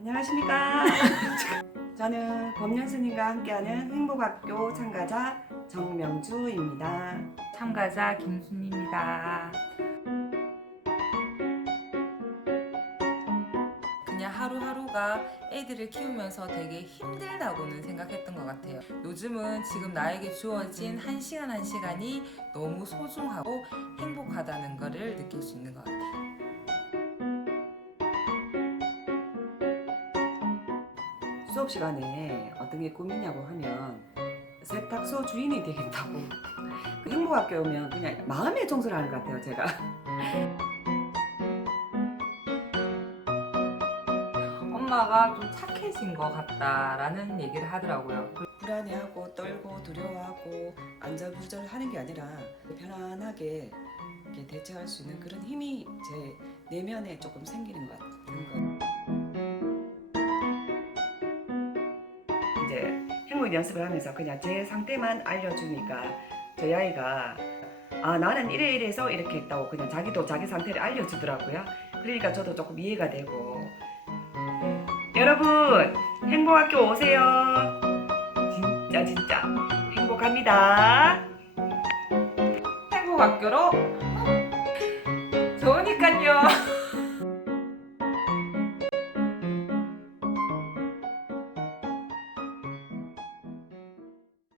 안녕하십니까. 저는 법년 스님과 함께하는 행복학교 참가자 정명주입니다. 참가자 김순입니다. 그냥 하루하루가 애들을 키우면서 되게 힘들다고는 생각했던 것 같아요. 요즘은 지금 나에게 주어진 한 시간 한 시간이 너무 소중하고 행복하다는 것을 느낄 수 있는 것 같아요. 수업 시간에 어떤 게 꿈이냐고 하면 세탁소 주인이 되겠다고. 그 행복학교 오면 그냥 마음의 청소를 하는 것 같아요, 제가. 엄마가 좀 착해진 것 같다라는 얘기를 하더라고요. 불안해하고 떨고 두려워하고 안절부절하는 게 아니라 편안하게 이렇게 대처할 수 있는 그런 힘이 제 내면에 조금 생기는 것 같은 거. 이제 행복 연습을 하면서 그냥 제 상태만 알려주니까 저희 아이가 아 나는 이래 이래서 이렇게 했다고 그냥 자기도 자기 상태를 알려주더라고요. 그러니까 저도 조금 이해가 되고 여러분 행복학교 오세요. 진짜 진짜 행복합니다. 행복학교로 어? 좋으니까요.